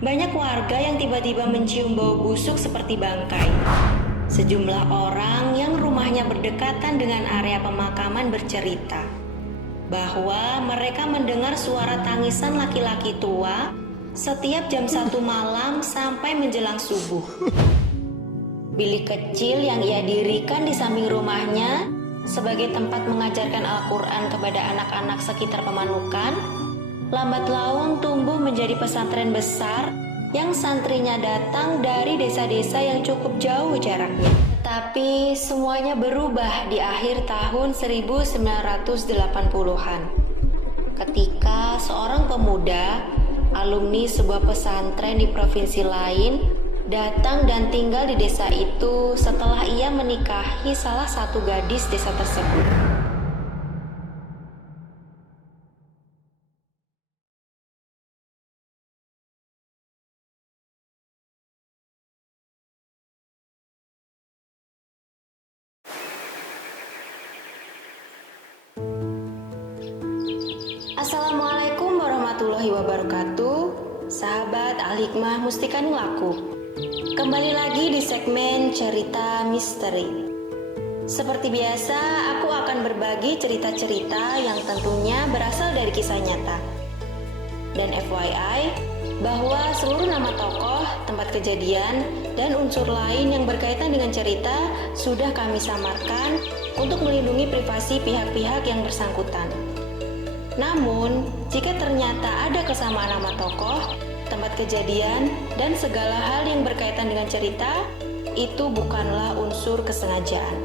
Banyak warga yang tiba-tiba mencium bau busuk seperti bangkai. Sejumlah orang yang rumahnya berdekatan dengan area pemakaman bercerita bahwa mereka mendengar suara tangisan laki-laki tua setiap jam 1 malam sampai menjelang subuh. Bilik kecil yang ia dirikan di samping rumahnya sebagai tempat mengajarkan Al-Quran kepada anak-anak sekitar Pemanukan, lambat laun tumbuh menjadi pesantren besar yang santrinya datang dari desa-desa yang cukup jauh jaraknya. Tapi semuanya berubah di akhir tahun 1980-an. Ketika seorang pemuda, alumni sebuah pesantren di provinsi lain, datang dan tinggal di desa itu setelah ia menikahi salah satu gadis desa tersebut. Assalamualaikum warahmatullahi wabarakatuh, sahabat Al-Hikmah Mustika Nulaku. Kembali lagi di segmen cerita misteri. Seperti biasa, aku akan berbagi cerita-cerita yang tentunya berasal dari kisah nyata. Dan FYI, bahwa seluruh nama tokoh, tempat kejadian, dan unsur lain yang berkaitan dengan cerita sudah kami samarkan untuk melindungi privasi pihak-pihak yang bersangkutan. Namun, jika ternyata ada kesamaan nama tokoh, tempat kejadian, dan segala hal yang berkaitan dengan cerita, itu bukanlah unsur kesengajaan.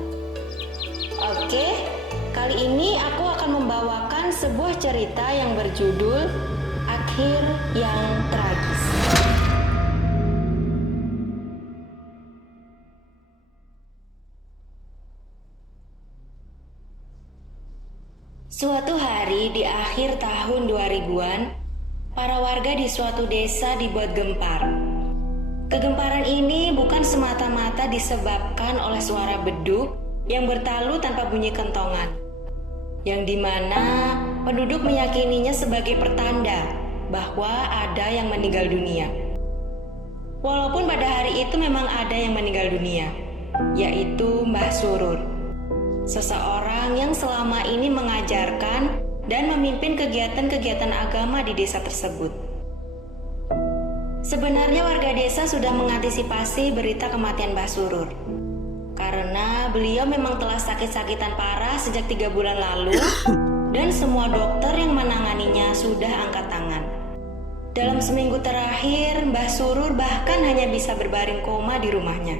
Oke, kali ini aku akan membawakan sebuah cerita yang berjudul Akhir yang Tragis. Suatu hari di akhir tahun 2000-an, para warga di suatu desa dibuat gempar. Kegemparan ini bukan semata-mata disebabkan oleh suara beduk yang bertalu tanpa bunyi kentongan, yang dimana penduduk meyakininya sebagai pertanda bahwa ada yang meninggal dunia. Walaupun pada hari itu memang ada yang meninggal dunia, yaitu Mbah Surur, seseorang yang selama ini mengajarkan dan memimpin kegiatan-kegiatan agama di desa tersebut. Sebenarnya warga desa sudah mengantisipasi berita kematian Mbah Surur, karena beliau memang telah sakit-sakitan parah sejak 3 bulan lalu dan semua dokter yang menanganinya sudah angkat tangan. Dalam seminggu terakhir, Mbah Surur bahkan hanya bisa berbaring koma di rumahnya.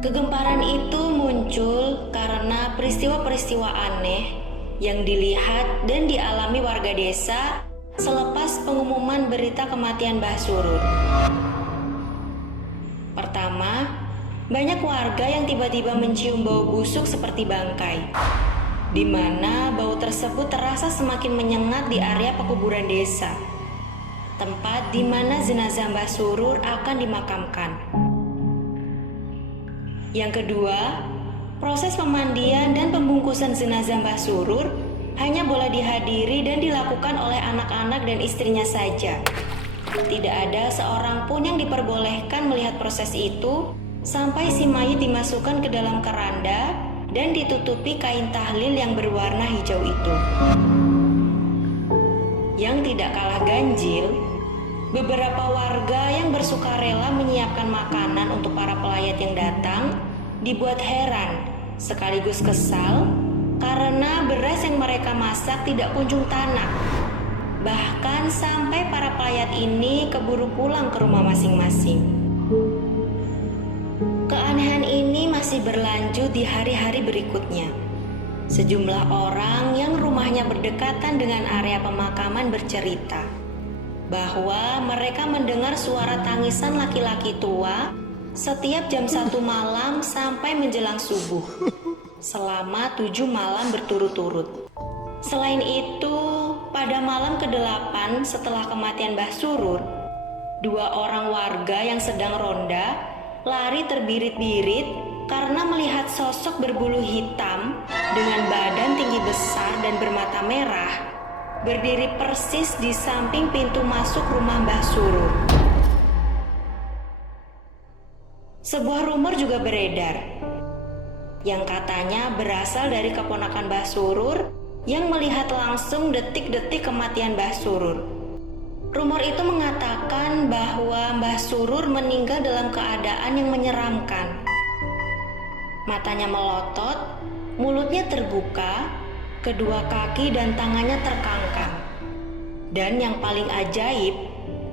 Kegemparan itu muncul karena peristiwa-peristiwa aneh yang dilihat dan dialami warga desa selepas pengumuman berita kematian Mbah Surur. Pertama, banyak warga yang tiba-tiba mencium bau busuk seperti bangkai, di mana bau tersebut terasa semakin menyengat di area pekuburan desa, tempat di mana jenazah Mbah Surur akan dimakamkan. Yang kedua, proses pemandian dan pembungkusan jenazah Mbah Surur hanya boleh dihadiri dan dilakukan oleh anak-anak dan istrinya saja. Tidak ada seorang pun yang diperbolehkan melihat proses itu sampai si mayit dimasukkan ke dalam keranda dan ditutupi kain tahlil yang berwarna hijau itu. Yang tidak kalah ganjil, beberapa warga yang bersukarela menyiapkan makanan untuk para pelayat yang datang dibuat heran sekaligus kesal karena beras yang mereka masak tidak kunjung tanak. Bahkan sampai para pelayat ini keburu pulang ke rumah masing-masing. Keanehan ini masih berlanjut di hari-hari berikutnya. Sejumlah orang yang rumahnya berdekatan dengan area pemakaman bercerita bahwa mereka mendengar suara tangisan laki-laki tua setiap jam 1 malam sampai menjelang subuh, selama 7 malam berturut-turut. Selain itu, pada malam ke-8 setelah kematian Mbah Surur, 2 orang warga yang sedang ronda lari terbirit-birit karena melihat sosok berbulu hitam dengan badan tinggi besar dan bermata merah berdiri persis di samping pintu masuk rumah Mbah Surur. Sebuah rumor juga beredar, yang katanya berasal dari keponakan Mbah Surur yang melihat langsung detik-detik kematian Mbah Surur. Rumor itu mengatakan bahwa Mbah Surur meninggal dalam keadaan yang menyeramkan. Matanya melotot, mulutnya terbuka, kedua kaki dan tangannya terkangkang. Dan yang paling ajaib,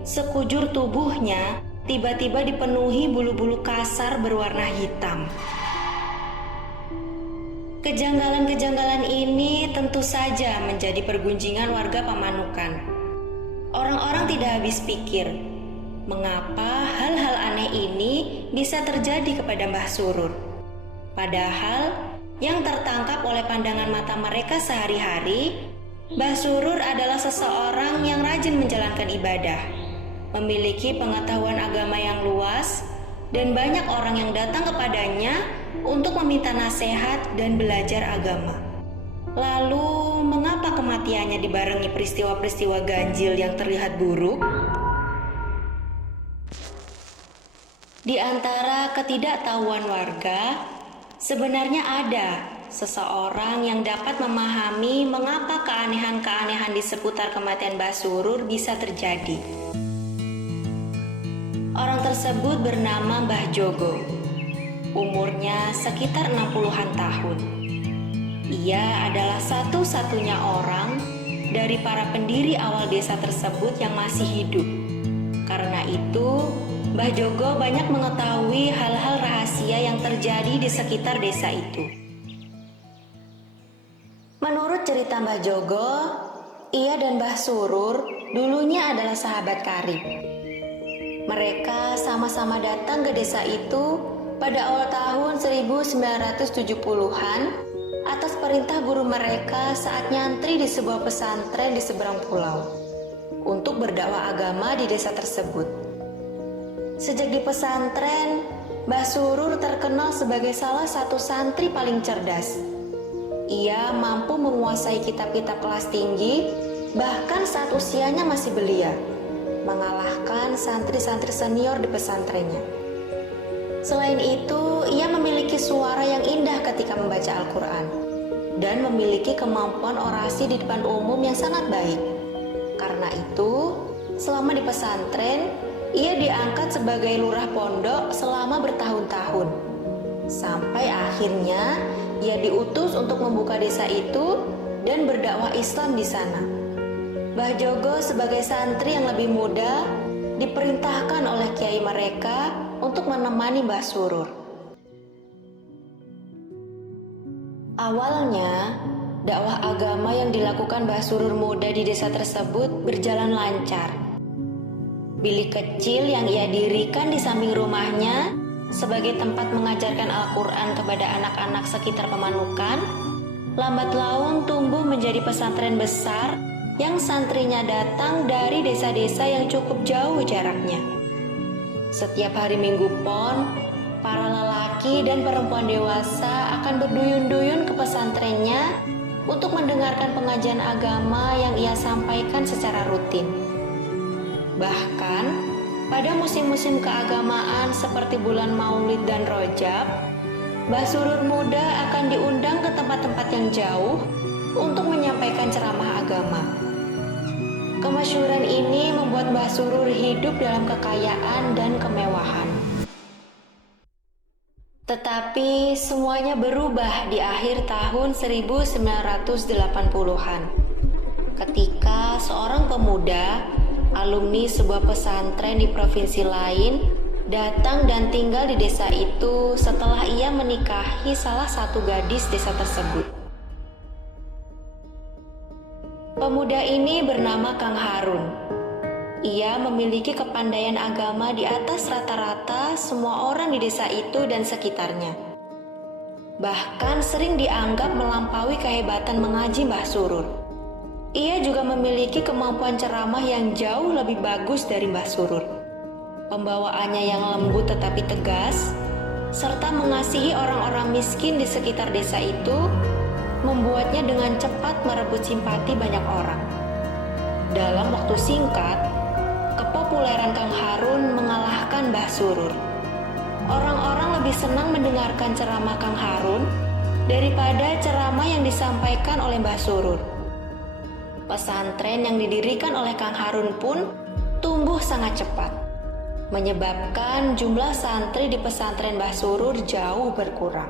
sekujur tubuhnya tiba-tiba dipenuhi bulu-bulu kasar berwarna hitam. Kejanggalan-kejanggalan ini tentu saja menjadi pergunjingan warga Pamanukan. Orang-orang tidak habis pikir, mengapa hal-hal aneh ini bisa terjadi kepada Mbah Surur. Padahal yang tertangkap oleh pandangan mata mereka sehari-hari, Mbah Surur adalah seseorang yang rajin menjalankan ibadah, memiliki pengetahuan agama yang luas, dan banyak orang yang datang kepadanya untuk meminta nasihat dan belajar agama. Lalu, mengapa kematiannya dibarengi peristiwa-peristiwa ganjil yang terlihat buruk? Di antara ketidaktahuan warga, sebenarnya ada seseorang yang dapat memahami mengapa keanehan-keanehan di seputar kematian Mbah Surur bisa terjadi. Orang tersebut bernama Mbah Jogo. Umurnya sekitar 60-an tahun. Ia adalah satu-satunya orang dari para pendiri awal desa tersebut yang masih hidup. Karena itu, Mbah Jogo banyak mengetahui hal-hal rahasia yang terjadi di sekitar desa itu. Menurut cerita Mbah Jogo, ia dan Mbah Surur dulunya adalah sahabat karib. Mereka sama-sama datang ke desa itu pada awal tahun 1970-an atas perintah guru mereka saat nyantri di sebuah pesantren di seberang pulau untuk berdakwah agama di desa tersebut. Sejak di pesantren, Mbah Surur terkenal sebagai salah satu santri paling cerdas. Ia mampu menguasai kitab-kitab kelas tinggi, bahkan saat usianya masih belia, mengalahkan santri-santri senior di pesantrennya. Selain itu, ia memiliki suara yang indah ketika membaca Al-Quran dan memiliki kemampuan orasi di depan umum yang sangat baik. Karena itu, selama di pesantren, ia diangkat sebagai lurah pondok selama bertahun-tahun. Sampai akhirnya, ia diutus untuk membuka desa itu dan berdakwah Islam di sana. Mbah Jogo sebagai santri yang lebih muda diperintahkan oleh kiai mereka untuk menemani Mbah Surur. Awalnya, dakwah agama yang dilakukan Mbah Surur muda di desa tersebut berjalan lancar. Bilik kecil yang ia dirikan di samping rumahnya sebagai tempat mengajarkan Al-Quran kepada anak-anak sekitar Pamanukan, lambat laun tumbuh menjadi pesantren besar yang santrinya datang dari desa-desa yang cukup jauh jaraknya. Setiap hari Minggu Pon, para lelaki dan perempuan dewasa akan berduyun-duyun ke pesantrennya untuk mendengarkan pengajian agama yang ia sampaikan secara rutin. Bahkan, pada musim-musim keagamaan seperti bulan Maulid dan Rojab, Mbah Surur muda akan diundang ke tempat-tempat yang jauh untuk menyampaikan ceramah agama. Kemasyhuran ini membuat Mbah Surur hidup dalam kekayaan dan kemewahan. Tetapi semuanya berubah di akhir tahun 1980-an. Ketika seorang pemuda, alumni sebuah pesantren di provinsi lain, datang dan tinggal di desa itu setelah ia menikahi salah satu gadis desa tersebut. Pemuda ini bernama Kang Harun. Ia memiliki kepandaian agama di atas rata-rata semua orang di desa itu dan sekitarnya. Bahkan sering dianggap melampaui kehebatan mengaji Mbah Surur. Ia juga memiliki kemampuan ceramah yang jauh lebih bagus dari Mbah Surur. Pembawaannya yang lembut tetapi tegas, serta mengasihi orang-orang miskin di sekitar desa itu, membuatnya dengan cepat merebut simpati banyak orang. Dalam waktu singkat, kepopuleran Kang Harun mengalahkan Mbah Surur. Orang-orang lebih senang mendengarkan ceramah Kang Harun daripada ceramah yang disampaikan oleh Mbah Surur. Pesantren yang didirikan oleh Kang Harun pun tumbuh sangat cepat, menyebabkan jumlah santri di pesantren Mbah Surur jauh berkurang.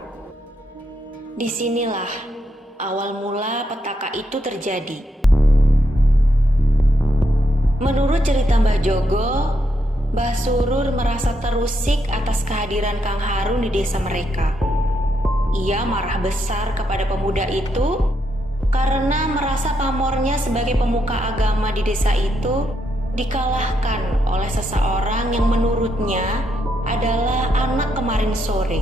Disinilah awal mula petaka itu terjadi. Menurut cerita Mbah Jogo, Mbah Surur merasa terusik atas kehadiran Kang Harun di desa mereka. Ia marah besar kepada pemuda itu karena merasa pamornya sebagai pemuka agama di desa itu dikalahkan oleh seseorang yang menurutnya adalah anak kemarin sore.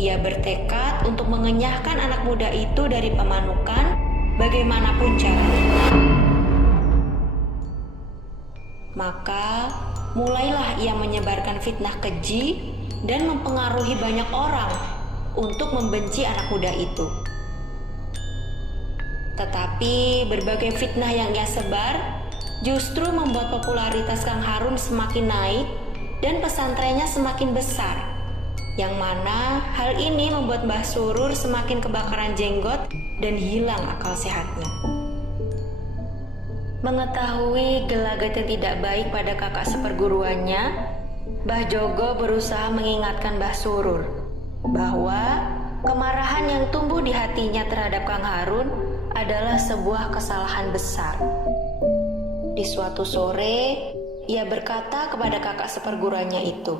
Ia bertekad untuk mengenyahkan anak muda itu dari pemanukan bagaimanapun caranya. Maka mulailah ia menyebarkan fitnah keji dan mempengaruhi banyak orang untuk membenci anak muda itu. Tetapi berbagai fitnah yang ia sebar justru membuat popularitas Kang Harun semakin naik dan pesantrennya semakin besar. Yang mana hal ini membuat Mbah Surur semakin kebakaran jenggot dan hilang akal sehatnya. Mengetahui gelagat yang tidak baik pada kakak seperguruannya, Mbah Jogo berusaha mengingatkan Mbah Surur bahwa kemarahan yang tumbuh di hatinya terhadap Kang Harun adalah sebuah kesalahan besar. Di suatu sore, ia berkata kepada kakak seperguruannya itu,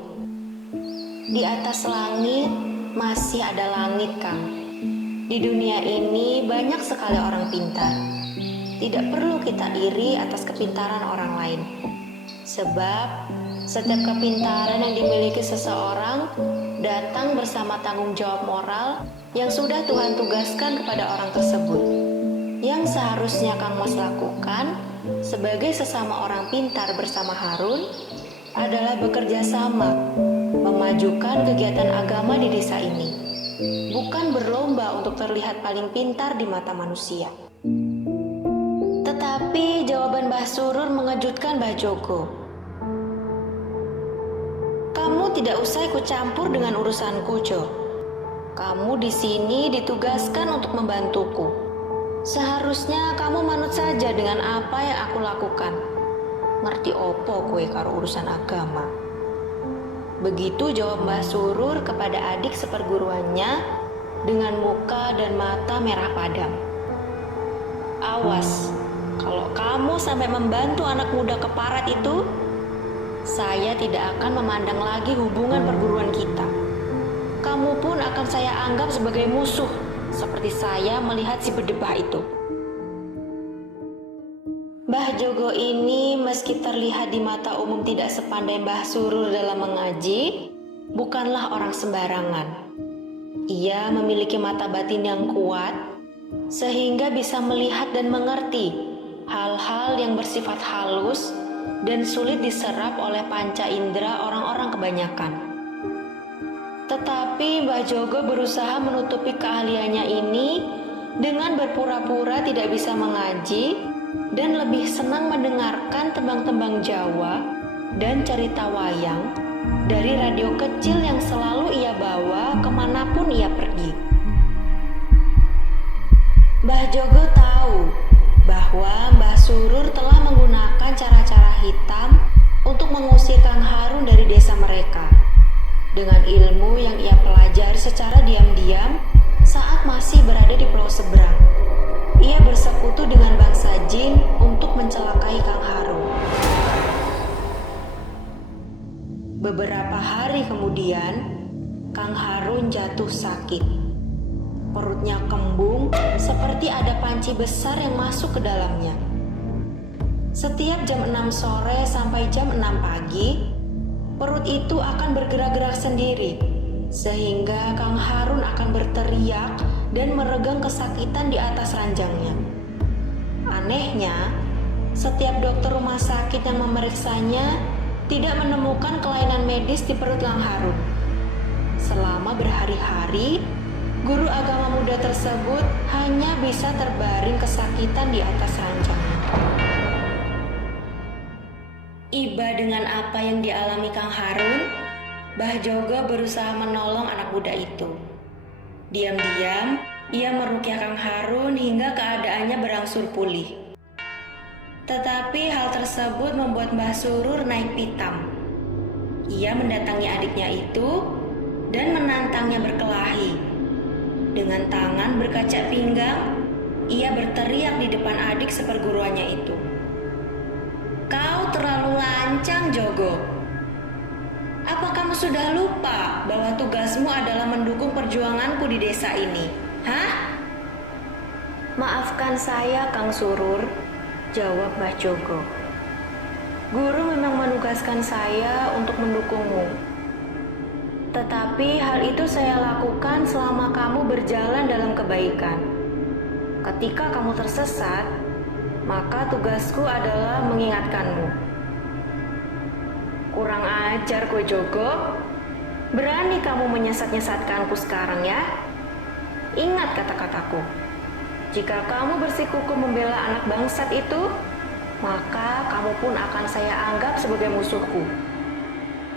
"Di atas langit masih ada langit, Kang. Di dunia ini banyak sekali orang pintar. Tidak perlu kita iri atas kepintaran orang lain. Sebab setiap kepintaran yang dimiliki seseorang datang bersama tanggung jawab moral yang sudah Tuhan tugaskan kepada orang tersebut. Yang seharusnya Kang Mas lakukan sebagai sesama orang pintar bersama Harun adalah bekerja sama, memajukan kegiatan agama di desa ini. Bukan berlomba untuk terlihat paling pintar di mata manusia." Tetapi jawaban Mbah Surur mengejutkan Mbah Jogo. "Kamu tidak usah ikut campur dengan urusanku, Jo. Kamu di sini ditugaskan untuk membantuku. Seharusnya kamu manut saja dengan apa yang aku lakukan. Ngerti opo kowe karo urusan agama?" Begitu jawab Mbah Surur kepada adik seperguruannya dengan muka dan mata merah padam. "Awas, kalau kamu sampai membantu anak muda keparat itu, saya tidak akan memandang lagi hubungan perguruan kita. Kamu pun akan saya anggap sebagai musuh, seperti saya melihat si berdebah itu." Mbah Jogo ini meski terlihat di mata umum tidak sepandai Mbah Surur dalam mengaji, bukanlah orang sembarangan. Ia memiliki mata batin yang kuat, sehingga bisa melihat dan mengerti hal-hal yang bersifat halus dan sulit diserap oleh panca indera orang-orang kebanyakan. Tetapi Mbah Jogo berusaha menutupi keahliannya ini dengan berpura-pura tidak bisa mengaji dan lebih senang mendengarkan tembang-tembang Jawa dan cerita wayang dari radio kecil yang selalu ia bawa kemanapun ia pergi. Mbah Jogo tahu bahwa Mbah Surur telah menggunakan cara-cara hitam untuk mengusir Kang Harun dari desa mereka. Dengan ilmu yang ia pelajari secara diam-diam saat masih berada di pulau seberang, ia bersekutu dengan bangsa jin untuk mencelakai Kang Harun. Beberapa hari kemudian, Kang Harun jatuh sakit. Perutnya kembung seperti ada panci besar yang masuk ke dalamnya. Setiap jam 6 sore sampai jam 6 pagi, perut itu akan bergerak-gerak sendiri, sehingga Kang Harun akan berteriak dan meregang kesakitan di atas ranjangnya. Anehnya, setiap dokter rumah sakit yang memeriksanya tidak menemukan kelainan medis di perut Kang Harun. Selama berhari-hari, guru agama muda tersebut hanya bisa terbaring kesakitan di atas ranjangnya. Iba dengan apa yang dialami Kang Harun, Mbah Jogo berusaha menolong anak muda itu. Diam-diam, ia meruqyah Kang Harun hingga keadaannya berangsur pulih. Tetapi hal tersebut membuat Mbah Surur naik pitam. Ia mendatangi adiknya itu dan menantangnya berkelahi. Dengan tangan berkaca pinggang, ia berteriak di depan adik seperguruannya itu. "Kau terlalu lancang, Jogo. Apa kamu sudah lupa bahwa tugasmu adalah mendukung perjuanganku di desa ini? Hah?" "Maafkan saya, Kang Surur," jawab Mbah Jogo. "Guru memang menugaskan saya untuk mendukungmu. Tetapi hal itu saya lakukan selama kamu berjalan dalam kebaikan. Ketika kamu tersesat, maka tugasku adalah mengingatkanmu." "Kurang ajar kowe, Jogo. Berani kamu menyesat-nyesatkanku sekarang ya? Ingat kata-kataku. Jika kamu bersikukuh membela anak bangsat itu, maka kamu pun akan saya anggap sebagai musuhku.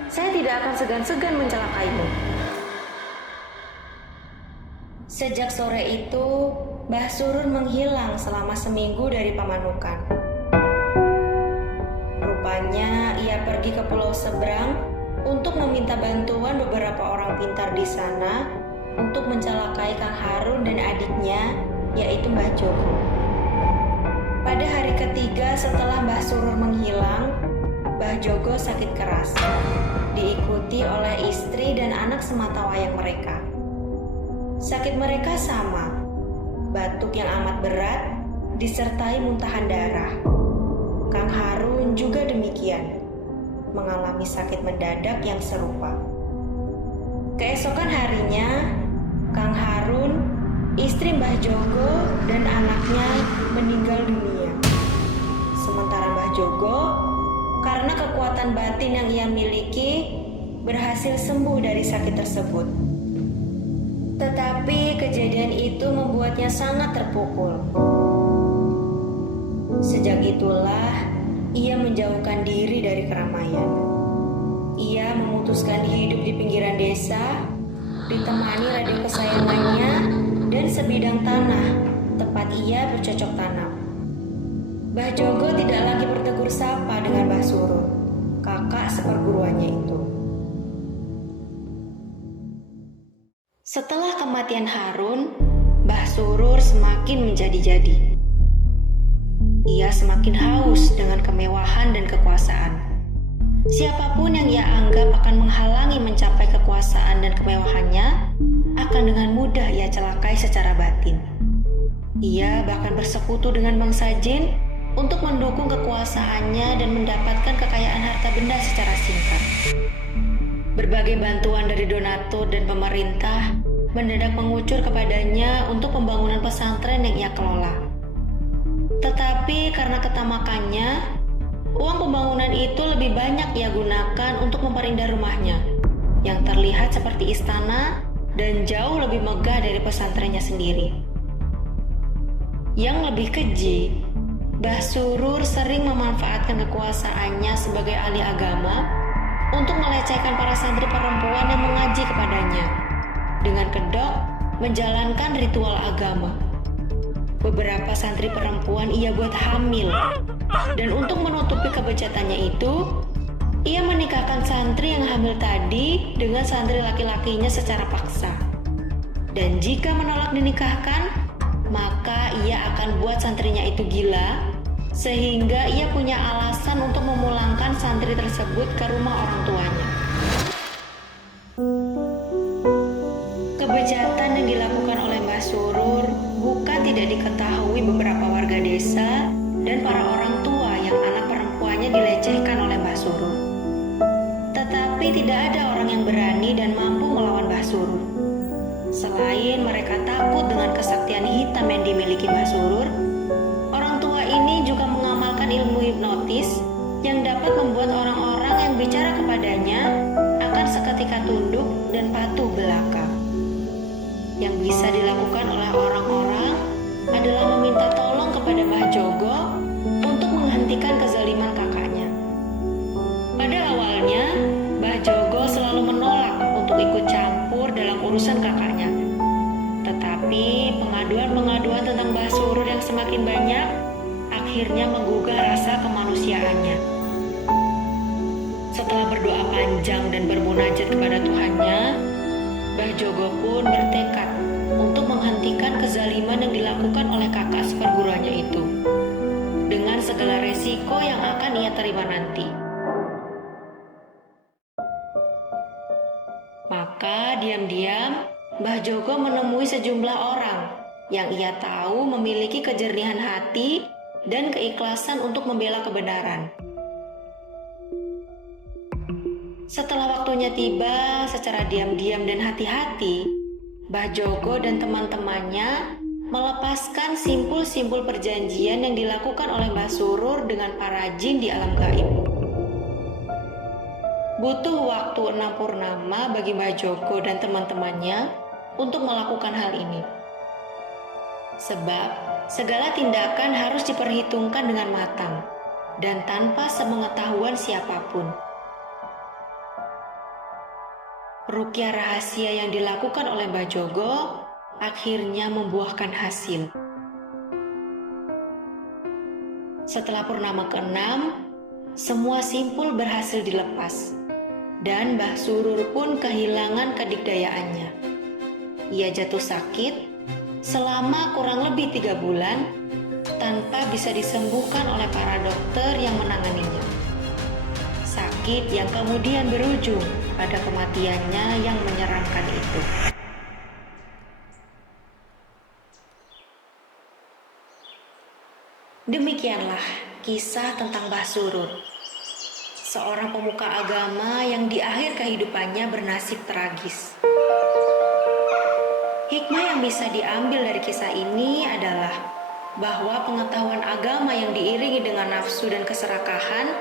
Saya tidak akan segan-segan mencelakaimu." Sejak sore itu, Mbah Surur menghilang selama seminggu dari Pamanukan. Rupanya ia pergi ke pulau seberang untuk meminta bantuan beberapa orang pintar di sana untuk mencelakai Kang Harun dan adiknya, yaitu Mbah Jogo. Pada hari ketiga setelah Mbah Surur menghilang, Mbah Jogo sakit keras, diikuti oleh istri dan anak sematawayang mereka. Sakit mereka sama, batuk yang amat berat, disertai muntahan darah. Kang Harun juga demikian, mengalami sakit mendadak yang serupa. Keesokan harinya, Kang Harun, istri Mbah Jogo, dan anaknya meninggal dunia. Sementara Mbah Jogo, karena kekuatan batin yang ia miliki, berhasil sembuh dari sakit tersebut. Tetapi kejadian itu membuatnya sangat terpukul. Sejak itulah ia menjauhkan diri dari keramaian. Ia memutuskan hidup di pinggiran desa, ditemani raden kesayangannya dan sebidang tanah tempat ia bercocok tanam. Mbah Jogo tidak lagi bertegur sapa dengan Mbah Surur, kakak seperguruannya itu. Setelah kematian Harun, Mbah Surur semakin menjadi-jadi. Ia semakin haus dengan kemewahan dan kekuasaan. Siapapun yang ia anggap akan menghalangi mencapai kekuasaan dan kemewahannya, akan dengan mudah ia celakai secara batin. Ia bahkan bersekutu dengan bangsa jin untuk mendukung kekuasaannya dan mendapatkan kekayaan harta benda secara singkat. Berbagai bantuan dari donatur dan pemerintah mendadak mengucur kepadanya untuk pembangunan pesantren yang ia kelola. Tetapi karena ketamakannya, uang pembangunan itu lebih banyak ia gunakan untuk memperindah rumahnya, yang terlihat seperti istana dan jauh lebih megah dari pesantrennya sendiri. Yang lebih keji, Mbah Surur sering memanfaatkan kekuasaannya sebagai ahli agama untuk melecehkan para santri perempuan yang mengaji kepadanya, dengan kedok menjalankan ritual agama. Beberapa santri perempuan ia buat hamil, dan untuk menutupi kebejatannya itu, ia menikahkan santri yang hamil tadi dengan santri laki-lakinya secara paksa. Dan jika menolak dinikahkan, maka ia akan buat santrinya itu gila, sehingga ia punya alasan untuk memulangkan santri tersebut ke rumah orang tuanya. Kebejatan yang dilakukan oleh Mbah Surur bukan tidak diketahui beberapa warga desa dan para orang tua yang anak perempuannya dilecehkan oleh Mbah Surur. Tetapi tidak ada orang yang berani dan mampu melawan Mbah Surur. Selain mereka takut dengan kesaktian hitam yang dimiliki Mbah Surur, orang tua ini juga mengamalkan ilmu hipnotis yang dapat membuat orang-orang yang bicara kepadanya akan seketika tunduk dan patuh belaka. Yang bisa dilakukan oleh orang-orang ini, pengaduan-pengaduan tentang Mbah Surur yang semakin banyak akhirnya menggugah rasa kemanusiaannya. Setelah berdoa panjang dan bermunajat kepada Tuhannya, Mbah Jogo pun bertekad untuk menghentikan kezaliman yang dilakukan oleh kakak seperguruannya itu, dengan segala resiko yang akan ia terima nanti. Maka diam-diam Mbah Jogo menemui sejumlah orang yang ia tahu memiliki kejernihan hati dan keikhlasan untuk membela kebenaran. Setelah waktunya tiba, secara diam-diam dan hati-hati, Mbah Jogo dan teman-temannya melepaskan simpul-simpul perjanjian yang dilakukan oleh Mbah Surur dengan para jin di alam gaib. Butuh waktu 6 purnama bagi Mbah Jogo dan teman-temannya untuk melakukan hal ini. Sebab segala tindakan harus diperhitungkan dengan matang dan tanpa sepengetahuan siapapun. Ruqyah rahasia yang dilakukan oleh Mbah Jogo akhirnya membuahkan hasil. Setelah purnama ke-6, semua simpul berhasil dilepas. Dan Mbah Surur pun kehilangan kedikdayaannya. Ia jatuh sakit selama kurang lebih 3 bulan tanpa bisa disembuhkan oleh para dokter yang menanganinya. Sakit yang kemudian berujung pada kematiannya yang menyeramkan itu. Demikianlah kisah tentang Mbah Surur, seorang pemuka agama yang di akhir kehidupannya bernasib tragis. Hikmah yang bisa diambil dari kisah ini adalah bahwa pengetahuan agama yang diiringi dengan nafsu dan keserakahan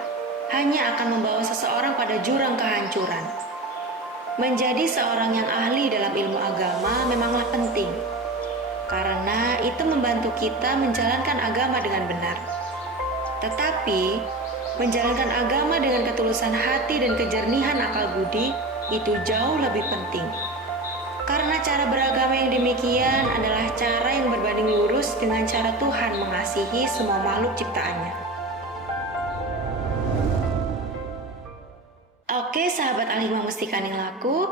hanya akan membawa seseorang pada jurang kehancuran. Menjadi seorang yang ahli dalam ilmu agama memanglah penting, karena itu membantu kita menjalankan agama dengan benar. Tetapi menjalankan agama dengan ketulusan hati dan kejernihan akal budi itu jauh lebih penting. Karena cara beragama yang demikian adalah cara yang berbanding lurus dengan cara Tuhan mengasihi semua makhluk ciptaannya. Oke sahabat Al-Hikmah Mustika Ninglaku,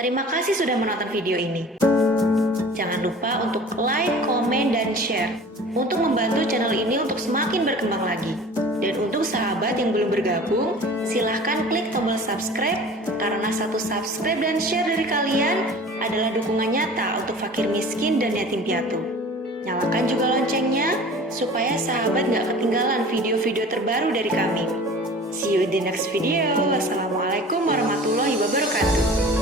terima kasih sudah menonton video ini. Jangan lupa untuk like, komen, dan share untuk membantu channel ini untuk semakin berkembang lagi. Dan untuk sahabat yang belum bergabung, silahkan klik tombol subscribe karena satu subscribe dan share dari kalian adalah dukungan nyata untuk fakir miskin dan yatim piatu. Nyalakan juga loncengnya supaya sahabat gak ketinggalan video-video terbaru dari kami. See you in the next video. Wassalamualaikum warahmatullahi wabarakatuh.